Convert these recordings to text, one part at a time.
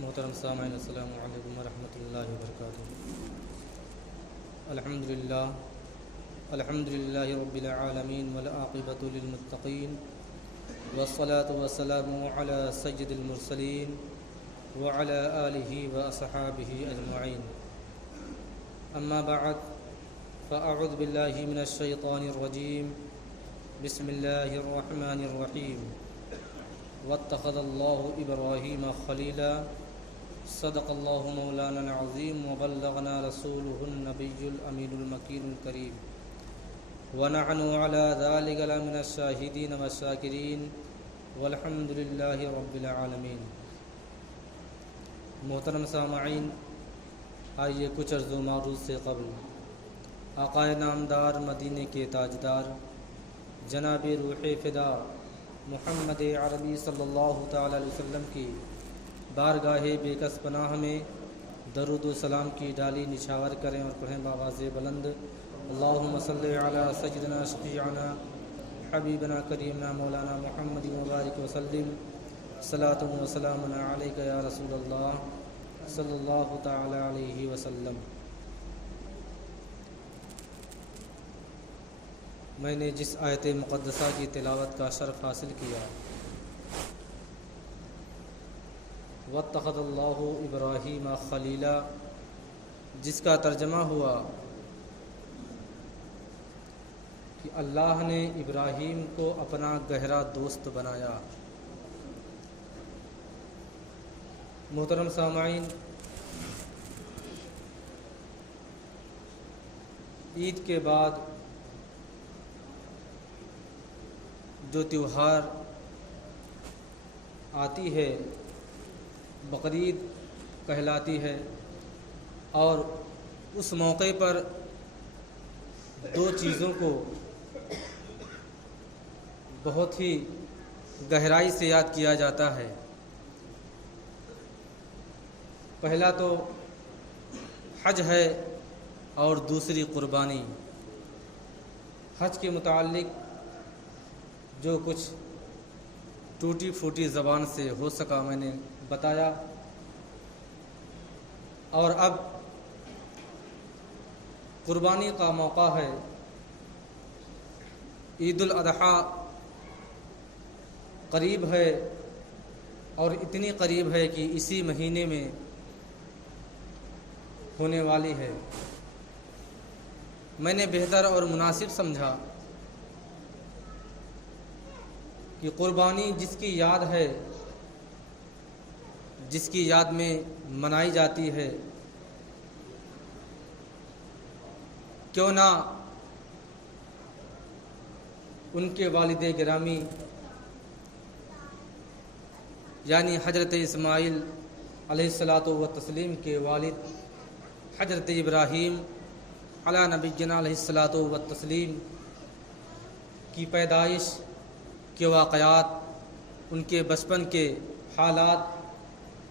محترم سامعین السلام علیکم ورحمۃ اللہ وبرکاتہ۔ الحمدللہ رب العالمین والعاقبۃ للمتقین والصلاة والسلام علی سید المرسلین وعلی آلہ واصحابہ اجمعین، اما بعد فاعوذ باللہ من الشیطان الرجیم، بسم اللہ الرحمن الرحیم۔ واتخذ اللہ ابراہیم خلیلا، صدق اللہ مولانا العظیم وبلغنا رسولہ النبی الامین المکین الکریم، ونحن علی ذلک لمن الشاہدین والشاکرین والحمد للہ رب العالمین۔ محترم سامعین، آئیے کچھ عرض و معروض سے قبل آقائے نامدار مدینے کے تاجدار جناب روح فدا محمد عربی صلی اللہ تعالی علیہ وسلم کی بارگاہ بے کس پناہ میں درود و سلام کی ڈالی نچھاور کریں اور پڑھیں بآواز بلند، اللہم صلی علی سیدنا شفیعنا حبیبنا کریمنا مولانا محمد مبارک وسلم، صلاۃ و سلام علیک یا رسول اللہ صلی اللہ تعالی علیہ وسلم۔ میں نے جس آیت مقدسہ کی تلاوت کا شرف حاصل کیا، واتخذ اللہ ابراہیم خلیلا، جس کا ترجمہ ہوا کہ اللہ نے ابراہیم کو اپنا گہرا دوست بنایا۔ محترم سامعین، عید کے بعد جو تیوہار آتی ہے بقرعید کہلاتی ہے، اور اس موقع پر دو چیزوں کو بہت ہی گہرائی سے یاد کیا جاتا ہے۔ پہلا تو حج ہے اور دوسری قربانی۔ حج کے متعلق جو کچھ ٹوٹی پھوٹی زبان سے ہو سکا میں نے بتایا، اور اب قربانی کا موقع ہے۔ عید الاضحیٰ قریب ہے، اور اتنی قریب ہے کہ اسی مہینے میں ہونے والی ہے۔ میں نے بہتر اور مناسب سمجھا کہ قربانی جس کی یاد ہے، جس کی یاد میں منائی جاتی ہے، کیوں نہ ان کے والد گرامی یعنی حضرت اسماعیل علیہ الصلاۃ والتسلیم کے والد حضرت ابراہیم علی نبینا علیہ الصلاۃ والتسلیم کی پیدائش کے واقعات، ان کے بچپن کے حالات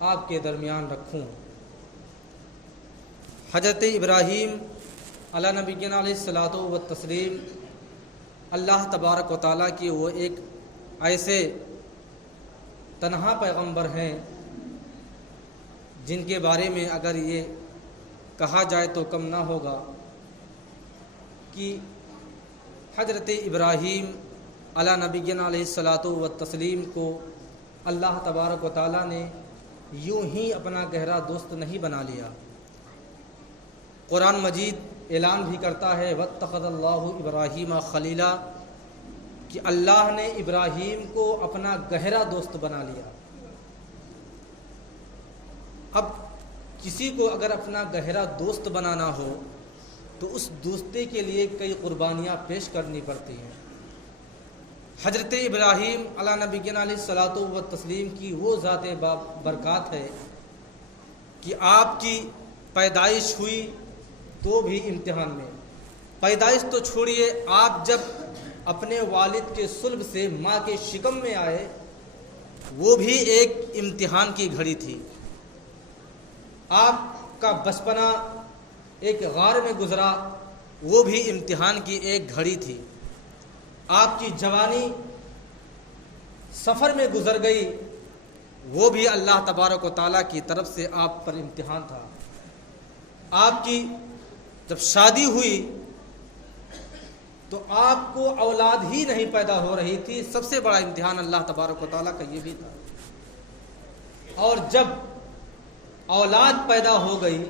آپ کے درمیان رکھوں۔ حضرت ابراہیم علی نبینا علیہ الصلاۃ والتسلیم اللہ تبارک و تعالیٰ کی وہ ایک ایسے تنہا پیغمبر ہیں جن کے بارے میں اگر یہ کہا جائے تو کم نہ ہوگا کہ حضرت ابراہیم علی نبینا علیہ الصلاۃ والتسلیم کو اللہ تبارک و تعالیٰ نے یوں ہی اپنا گہرا دوست نہیں بنا لیا۔ قرآن مجید اعلان بھی کرتا ہے واتخذ اللہ ابراہیم خلیلا، کہ اللہ نے ابراہیم کو اپنا گہرا دوست بنا لیا۔ اب کسی کو اگر اپنا گہرا دوست بنانا ہو تو اس دوستی کے لیے کئی قربانیاں پیش کرنی پڑتی ہیں۔ حضرت ابراہیم علی نبینا علیہ الصلاۃ والتسلیم کی وہ ذات برکات ہے کہ آپ کی پیدائش ہوئی تو بھی امتحان میں۔ پیدائش تو چھوڑیے، آپ جب اپنے والد کے صلب سے ماں کے شکم میں آئے وہ بھی ایک امتحان کی گھڑی تھی۔ آپ کا بچپنا ایک غار میں گزرا، وہ بھی امتحان کی ایک گھڑی تھی۔ آپ کی جوانی سفر میں گزر گئی، وہ بھی اللہ تبارک و تعالیٰ کی طرف سے آپ پر امتحان تھا۔ آپ کی جب شادی ہوئی تو آپ کو اولاد ہی نہیں پیدا ہو رہی تھی، سب سے بڑا امتحان اللہ تبارک و تعالیٰ کا یہ بھی تھا۔ اور جب اولاد پیدا ہو گئی،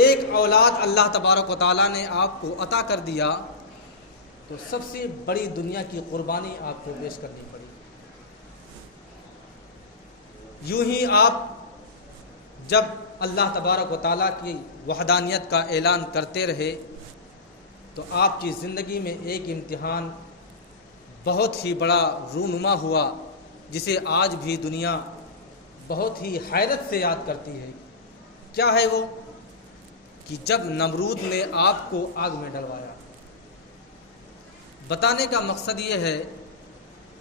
ایک اولاد اللہ تبارک و تعالیٰ نے آپ کو عطا کر دیا، تو سب سے بڑی دنیا کی قربانی آپ کو پیش کرنی پڑی۔ یوں ہی آپ جب اللہ تبارک و تعالیٰ کی وحدانیت کا اعلان کرتے رہے تو آپ کی زندگی میں ایک امتحان بہت ہی بڑا رونما ہوا، جسے آج بھی دنیا بہت ہی حیرت سے یاد کرتی ہے۔ کیا ہے وہ؟ کہ جب نمرود نے آپ کو آگ میں ڈلوایا۔ بتانے کا مقصد یہ ہے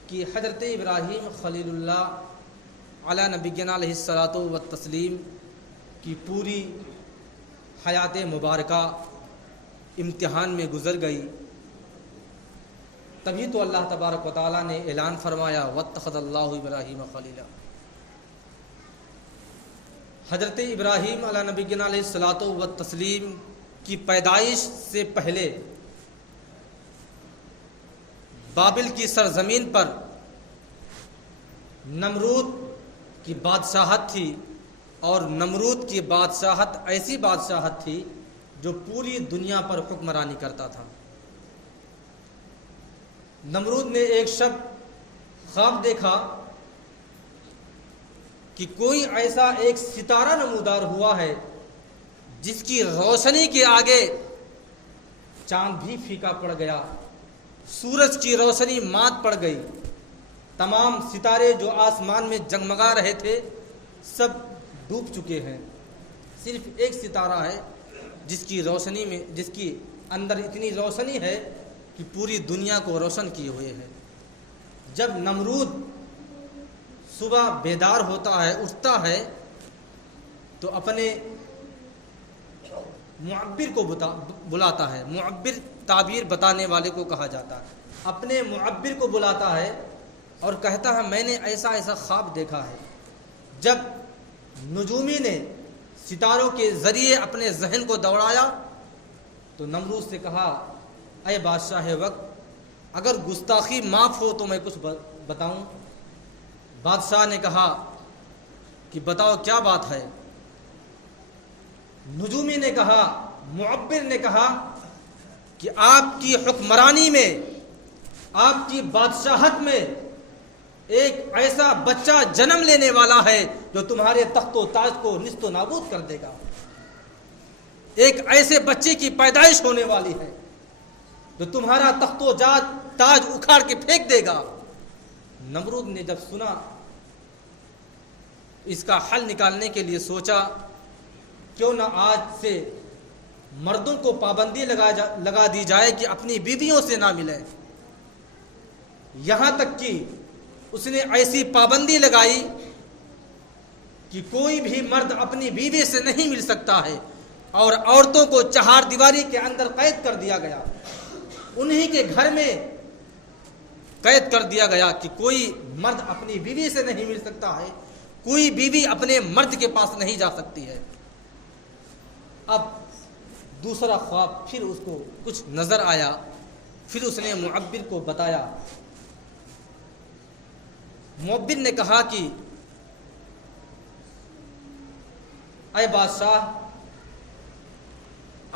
کہ حضرت ابراہیم خلیل اللہ علی نبینا علیہ الصلاۃ والتسلیم کی پوری حیات مبارکہ امتحان میں گزر گئی، تبھی تو اللہ تبارک و تعالیٰ نے اعلان فرمایا واتخذ اللہ ابراہیم خلیلا۔ حضرت ابراہیم علی نبینا علیہ الصلاۃ والتسلیم کی پیدائش سے پہلے بابل کی سرزمین پر نمرود کی بادشاہت تھی، اور نمرود کی بادشاہت ایسی بادشاہت تھی جو پوری دنیا پر حکمرانی کرتا تھا۔ نمرود نے ایک شب خواب دیکھا کہ کوئی ایسا ایک ستارہ نمودار ہوا ہے جس کی روشنی کے آگے چاند بھی پھیکا پڑ گیا، سورج کی روشنی مات پڑ گئی، تمام ستارے جو آسمان میں جگمگا رہے تھے سب ڈوب چکے ہیں، صرف ایک ستارہ ہے جس کی روشنی میں، جس کی اندر اتنی روشنی ہے کہ پوری دنیا کو روشن کیے ہوئے ہے۔ جب نمرود صبح بیدار ہوتا ہے، اٹھتا ہے، تو اپنے معبر کو بلاتا ہے۔ معبر تعبیر بتانے والے کو کہا جاتا ہے۔ اپنے معبر کو بلاتا ہے اور کہتا ہے میں نے ایسا ایسا خواب دیکھا ہے۔ جب نجومی نے ستاروں کے ذریعے اپنے ذہن کو دوڑایا تو نمرود سے کہا اے بادشاہ وقت، اگر گستاخی معاف ہو تو میں کچھ بتاؤں۔ بادشاہ نے کہا کہ بتاؤ کیا بات ہے۔ نجومی نے کہا، معبر نے کہا کہ آپ کی حکمرانی میں، آپ کی بادشاہت میں ایک ایسا بچہ جنم لینے والا ہے جو تمہارے تخت و تاج کو نیست و نابود کر دے گا۔ ایک ایسے بچے کی پیدائش ہونے والی ہے جو تمہارا تخت و تاج اکھاڑ کے پھینک دے گا۔ نمرود نے جب سنا، اس کا حل نکالنے کے لیے سوچا کیوں نہ آج سے مردوں کو پابندی لگا دی جائے کہ اپنی بیویوں سے نہ ملے۔ یہاں تک کہ اس نے ایسی پابندی لگائی کہ کوئی بھی مرد اپنی بیوی سے نہیں مل سکتا ہے، اور عورتوں کو چہار دیواری کے اندر قید کر دیا گیا، انہی کے گھر میں قید کر دیا گیا کہ کوئی مرد اپنی بیوی سے نہیں مل سکتا ہے، کوئی بیوی اپنے مرد کے پاس نہیں جا سکتی ہے۔ اب دوسرا خواب پھر اس کو کچھ نظر آیا، پھر اس نے معبر کو بتایا۔ معبر نے کہا کہ اے بادشاہ،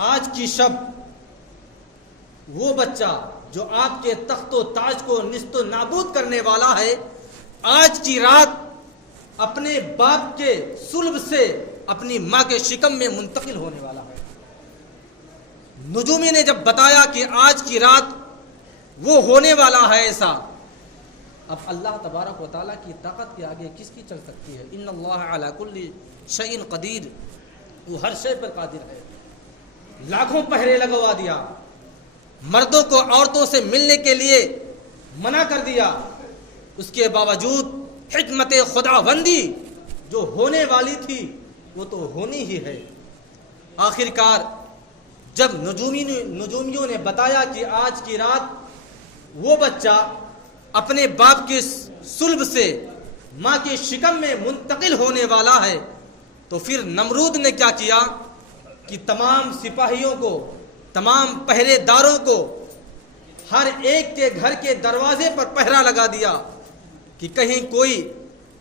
آج کی شب وہ بچہ جو آپ کے تخت و تاج کو نیست و نابود کرنے والا ہے، آج کی رات اپنے باپ کے صلب سے اپنی ماں کے شکم میں منتقل ہونے والا ہے۔ نجومی نے جب بتایا کہ آج کی رات وہ ہونے والا ہے ایسا، اب اللہ تبارک و تعالیٰ کی طاقت کے آگے کس کی چل سکتی ہے؟ ان اللہ علی کل شیء قدیر، وہ ہر شے پر قادر ہے۔ لاکھوں پہرے لگوا دیا، مردوں کو عورتوں سے ملنے کے لیے منع کر دیا، اس کے باوجود حکمت خداوندی جو ہونے والی تھی وہ تو ہونی ہی ہے۔ آخر کار جب نجومیوں نے بتایا کہ آج کی رات وہ بچہ اپنے باپ کے صلب سے ماں کے شکم میں منتقل ہونے والا ہے، تو پھر نمرود نے کیا کیا کہ تمام سپاہیوں کو، تمام پہرے داروں کو ہر ایک کے گھر کے دروازے پر پہرا لگا دیا کہ کہیں کوئی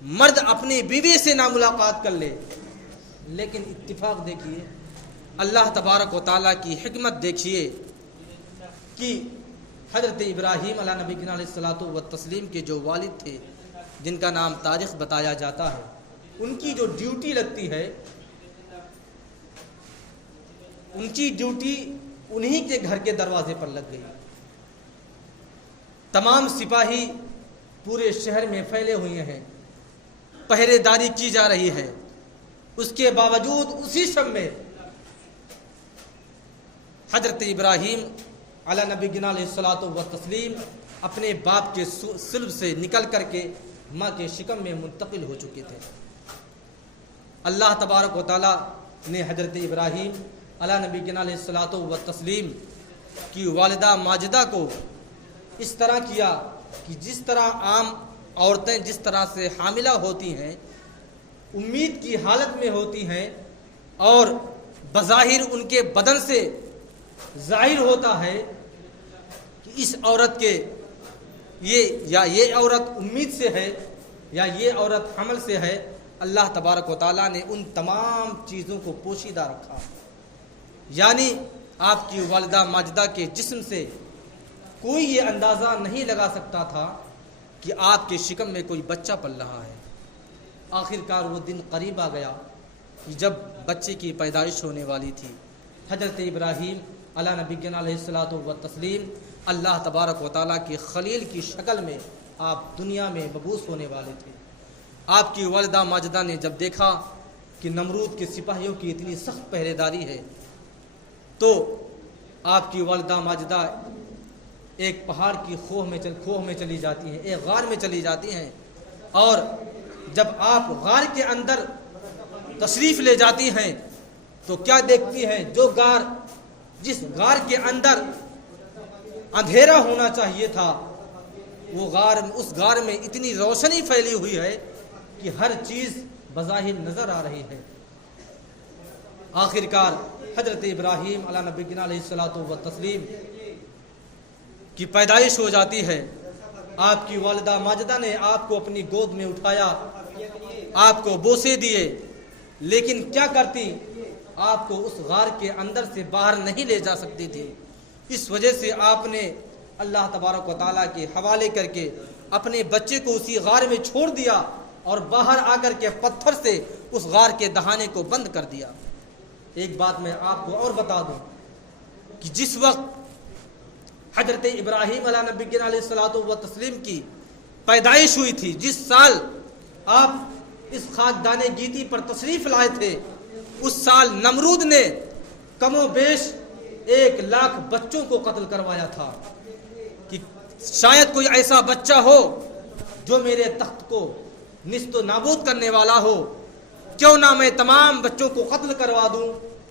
مرد اپنی بیوی سے نہ ملاقات کر لے۔ لیکن اتفاق دیکھیے، اللہ تبارک و تعالیٰ کی حکمت دیکھیے کہ حضرت ابراہیم علیہ نبی علیہ الصلوۃ والتسلیم کے جو والد تھے، جن کا نام تاریخ بتایا جاتا ہے، ان کی جو ڈیوٹی لگتی ہے، ان کی ڈیوٹی انہی کے گھر کے دروازے پر لگ گئی۔ تمام سپاہی پورے شہر میں پھیلے ہوئے ہیں، پہرے داری کی جا رہی ہے، اس کے باوجود اسی شب میں حضرت ابراہیم علی نبی علیہ الصلوۃ والتسلیم اپنے باپ کے صلب سے نکل کر کے ماں کے شکم میں منتقل ہو چکے تھے۔ اللہ تبارک و تعالیٰ نے حضرت ابراہیم علی نبی علیہ الصلوۃ والتسلیم کی والدہ ماجدہ کو اس طرح کیا کہ جس طرح عام عورتیں جس طرح سے حاملہ ہوتی ہیں، امید کی حالت میں ہوتی ہیں، اور بظاہر ان کے بدن سے ظاہر ہوتا ہے کہ اس عورت کے یہ عورت امید سے ہے یا یہ عورت حمل سے ہے، اللہ تبارک و تعالیٰ نے ان تمام چیزوں کو پوشیدہ رکھا۔ یعنی آپ کی والدہ ماجدہ کے جسم سے کوئی یہ اندازہ نہیں لگا سکتا تھا کہ آپ کے شکم میں کوئی بچہ پل رہا ہے۔ آخر کار وہ دن قریب آ گیا کہ جب بچے کی پیدائش ہونے والی تھی۔ حضرت ابراہیم علی نبی علیہ الصلوۃ والتسلیم اللہ تبارک و تعالیٰ کی خلیل کی شکل میں آپ دنیا میں مبعوث ہونے والے تھے۔ آپ کی والدہ ماجدہ نے جب دیکھا کہ نمرود کے سپاہیوں کی اتنی سخت پہرے داری ہے، تو آپ کی والدہ ماجدہ ایک پہاڑ کی کھوہ میں چلی جاتی ہیں، ایک غار میں چلی جاتی ہیں، اور جب آپ غار کے اندر تشریف لے جاتی ہیں تو کیا دیکھتی ہیں؟ جس غار کے اندر اندھیرا ہونا چاہیے تھا، اس غار میں اتنی روشنی پھیلی ہوئی ہے کہ ہر چیز بظاہر نظر آ رہی ہے۔ آخر کار حضرت ابراہیم علی نبی علیہ الصلوۃ والتسلیم کی پیدائش ہو جاتی ہے۔ آپ کی والدہ ماجدہ نے آپ کو اپنی گود میں اٹھایا، آپ کو بوسے دیے، لیکن کیا کرتی؟ آپ کو اس غار کے اندر سے باہر نہیں لے جا سکتی تھی۔ اس وجہ سے آپ نے اللہ تبارک و تعالیٰ کے حوالے کر کے اپنے بچے کو اسی غار میں چھوڑ دیا، اور باہر آ کر کے پتھر سے اس غار کے دہانے کو بند کر دیا۔ ایک بات میں آپ کو اور بتا دوں کہ جس وقت حضرت ابراہیم علیہ نبی علیہ الصلوۃ والتسلیم کی پیدائش ہوئی تھی، جس سال آپ اس خاکدان گیتی پر تشریف لائے تھے، اس سال نمرود نے کم و بیش 1,00,000 بچوں کو قتل کروایا تھا کہ شاید کوئی ایسا بچہ ہو جو میرے تخت کو نیست و نابود کرنے والا ہو، کیوں نہ میں تمام بچوں کو قتل کروا دوں،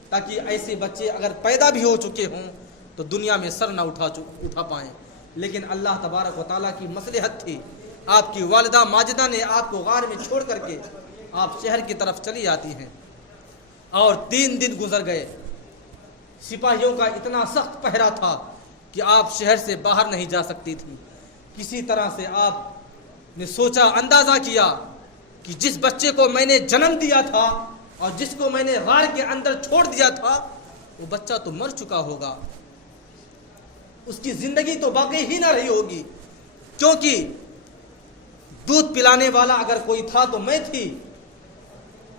تاکہ ایسے بچے اگر پیدا بھی ہو چکے ہوں تو دنیا میں سر نہ اٹھا پائیں۔ لیکن اللہ تبارک و تعالیٰ کی مصلحت تھی، آپ کی والدہ ماجدہ نے آپ کو غار میں چھوڑ کر کے آپ شہر کی طرف چلی جاتی ہیں، اور 3 دن گزر گئے۔ سپاہیوں کا اتنا سخت پہرا تھا کہ آپ شہر سے باہر نہیں جا سکتی تھی۔ کسی طرح سے آپ نے سوچا، اندازہ کیا کہ جس بچے کو میں نے جنم دیا تھا اور جس کو میں نے غار کے اندر چھوڑ دیا تھا، وہ بچہ تو مر چکا ہوگا، اس کی زندگی تو باقی ہی نہ رہی ہوگی، کیونکہ دودھ پلانے والا اگر کوئی تھا تو میں تھی،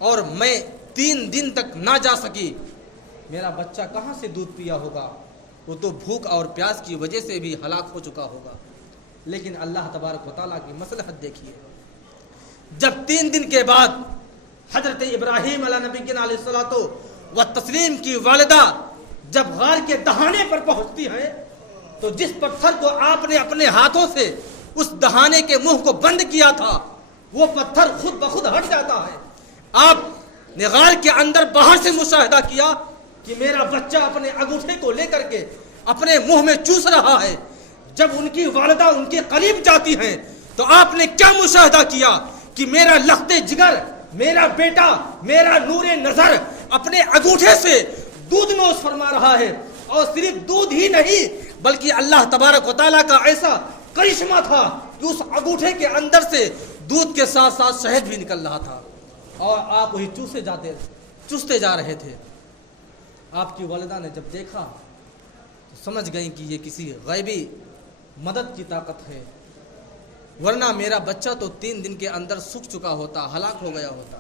اور میں 3 دن تک نہ جا سکی، میرا بچہ کہاں سے دودھ پیا ہوگا؟ وہ تو بھوک اور پیاس کی وجہ سے بھی ہلاک ہو چکا ہوگا۔ لیکن اللہ تبارک و تعالیٰ کی مصلحت دیکھیے، جب 3 دن کے بعد حضرت ابراہیم علیہ نبی علیہ الصلوۃ والتسلیم کی والدہ جب غار کے دہانے پر پہنچتی ہے، تو جس پتھر کو آپ نے اپنے ہاتھوں سے اس دہانے کے منہ کو بند کیا تھا، وہ پتھر خود بخود ہٹ جاتا ہے۔ آپ نے غار کے اندر باہر سے مشاہدہ کیا کہ میرا بچہ اپنے انگوٹھے کو لے کر کے اپنے منہ میں چوس رہا ہے۔ جب ان کی والدہ ان کے قریب جاتی ہیں تو آپ نے کیا مشاہدہ کیا کہ میرا لخت جگر، میرا بیٹا، میرا نور نظر اپنے انگوٹھے سے دودھ نوش فرما رہا ہے، اور صرف دودھ ہی نہیں بلکہ اللہ تبارک و تعالیٰ کا ایسا کرشمہ تھا کہ اس انگوٹھے کے اندر سے دودھ کے ساتھ ساتھ شہد بھی نکل رہا تھا، اور آپ وہی چوستے جا رہے تھے۔ آپ کی والدہ نے جب دیکھا تو سمجھ گئیں کہ یہ کسی غیبی مدد کی طاقت ہے، ورنہ میرا بچہ تو 3 دن کے اندر سوکھ چکا ہوتا، ہلاک ہو گیا ہوتا۔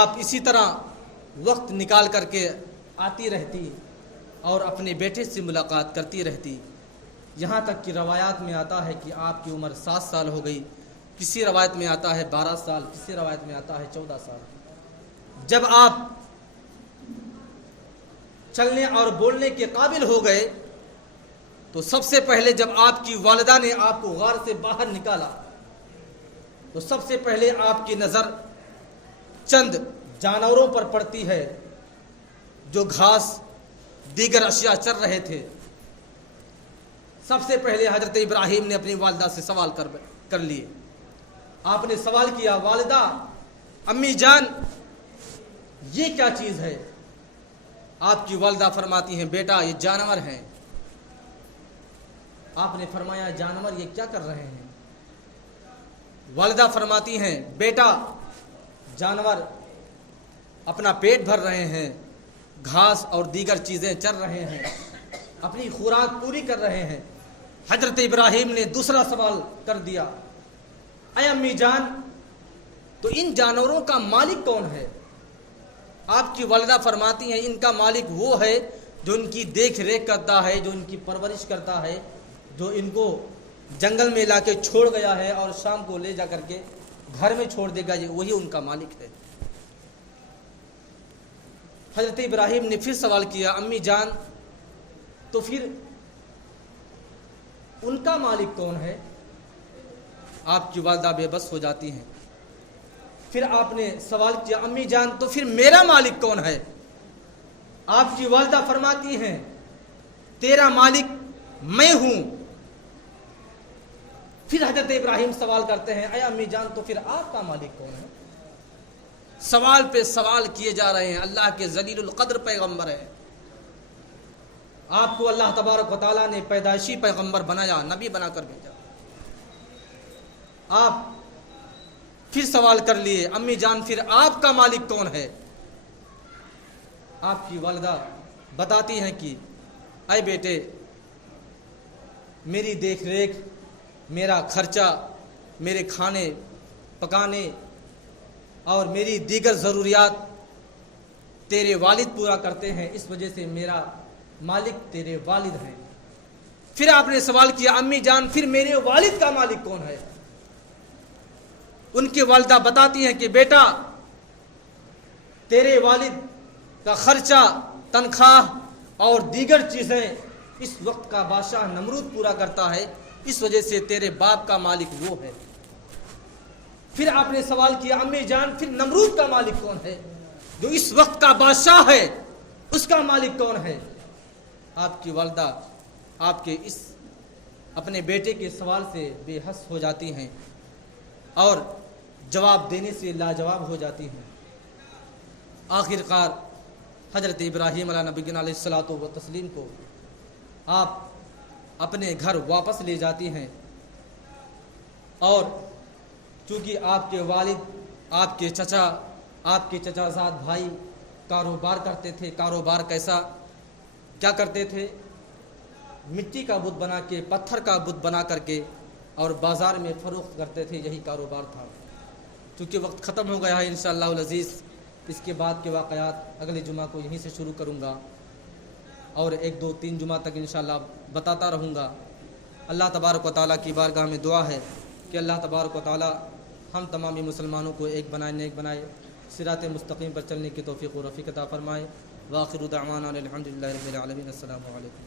آپ اسی طرح وقت نکال کر کے آتی رہتی اور اپنے بیٹے سے ملاقات کرتی رہتی، یہاں تک کہ روایات میں آتا ہے کہ آپ کی عمر 7 سال ہو گئی، کسی روایت میں آتا ہے 12 سال، کسی روایت میں آتا ہے 14 سال۔ جب آپ چلنے اور بولنے کے قابل ہو گئے تو سب سے پہلے جب آپ کی والدہ نے آپ کو غار سے باہر نکالا تو سب سے پہلے آپ کی نظر چند جانوروں پر پڑتی ہے جو گھاس دیگر اشیاء چر رہے تھے۔ سب سے پہلے حضرت ابراہیم نے اپنی والدہ سے سوال کر لیے۔ آپ نے سوال کیا، والدہ، امی جان، یہ کیا چیز ہے؟ آپ کی والدہ فرماتی ہیں، بیٹا یہ جانور ہیں۔ آپ نے فرمایا، جانور یہ کیا کر رہے ہیں؟ والدہ فرماتی ہیں، بیٹا جانور اپنا پیٹ بھر رہے ہیں، گھاس اور دیگر چیزیں چر رہے ہیں، اپنی خوراک پوری کر رہے ہیں۔ حضرت ابراہیم نے دوسرا سوال کر دیا، اے امی جان، تو ان جانوروں کا مالک کون ہے؟ آپ کی والدہ فرماتی ہیں، ان کا مالک وہ ہے جو ان کی دیکھ ریکھ کرتا ہے، جو ان کی پرورش کرتا ہے، جو ان کو جنگل میں لا کے چھوڑ گیا ہے اور شام کو لے جا کر کے گھر میں چھوڑ دے گا، یہ وہی ان کا مالک ہے۔ حضرت ابراہیم نے پھر سوال کیا، امی جان، تو پھر ان کا مالک کون ہے؟ آپ کی والدہ بے بس ہو جاتی ہیں۔ پھر آپ نے سوال کیا، امی جان، تو پھر میرا مالک کون ہے؟ آپ کی والدہ فرماتی ہیں، تیرا مالک میں ہوں۔ پھر حضرت ابراہیم سوال کرتے ہیں، اے امی جان، تو پھر آپ کا مالک کون ہے؟ سوال پہ سوال کیے جا رہے ہیں۔ اللہ کے ذلیل القدر پیغمبر ہیں، آپ کو اللہ تبارک و تعالیٰ نے پیدائشی پیغمبر بنایا، نبی بنا کر بھیجا۔ آپ پھر سوال کر لیے، امی جان، پھر آپ کا مالک کون ہے؟ آپ کی والدہ بتاتی ہیں کہ اے بیٹے، میری دیکھ ریکھ، میرا خرچہ، میرے کھانے پکانے اور میری دیگر ضروریات تیرے والد پورا کرتے ہیں، اس وجہ سے میرا مالک تیرے والد ہیں۔ پھر آپ نے سوال کیا، امی جان، پھر میرے والد کا مالک کون ہے؟ ان کی والدہ بتاتی ہیں کہ بیٹا، تیرے والد کا خرچہ، تنخواہ اور دیگر چیزیں اس وقت کا بادشاہ نمرود پورا کرتا ہے، اس وجہ سے تیرے باپ کا مالک وہ ہے۔ پھر آپ نے سوال کیا، امی جان، پھر نمرود کا مالک کون ہے؟ جو اس وقت کا بادشاہ ہے، اس کا مالک کون ہے؟ آپ کی والدہ آپ کے اس اپنے بیٹے کے سوال سے بے حس ہو جاتی ہیں اور جواب دینے سے لاجواب ہو جاتی ہیں۔ آخر کار حضرت ابراہیم علیہ نبینا علیہ الصلوۃ والتسلیم کو آپ اپنے گھر واپس لے جاتی ہیں، اور چونکہ آپ کے والد، آپ کے چچا زاد بھائی کاروبار کرتے تھے۔ کاروبار کیسا کیا کرتے تھے؟ مٹی کا بت بنا کے، پتھر کا بت بنا کر کے اور بازار میں فروخت کرتے تھے، یہی کاروبار تھا۔ چونکہ وقت ختم ہو گیا ہے، انشاءاللہ العزیز اس کے بعد کے واقعات اگلے جمعہ کو یہیں سے شروع کروں گا، اور 1 2 3 جمعہ تک انشاءاللہ بتاتا رہوں گا۔ اللہ تبارک و تعالیٰ کی بارگاہ میں دعا ہے کہ اللہ تبارک و تعالیٰ ہم تمامی مسلمانوں کو ایک بنائے، نیک بنائے، صراط مستقیم پر چلنے کی توفیق و رفیق عطا فرمائے۔ وآخر دعوانا الحمدللہ رب العالمین۔ السلام علیکم۔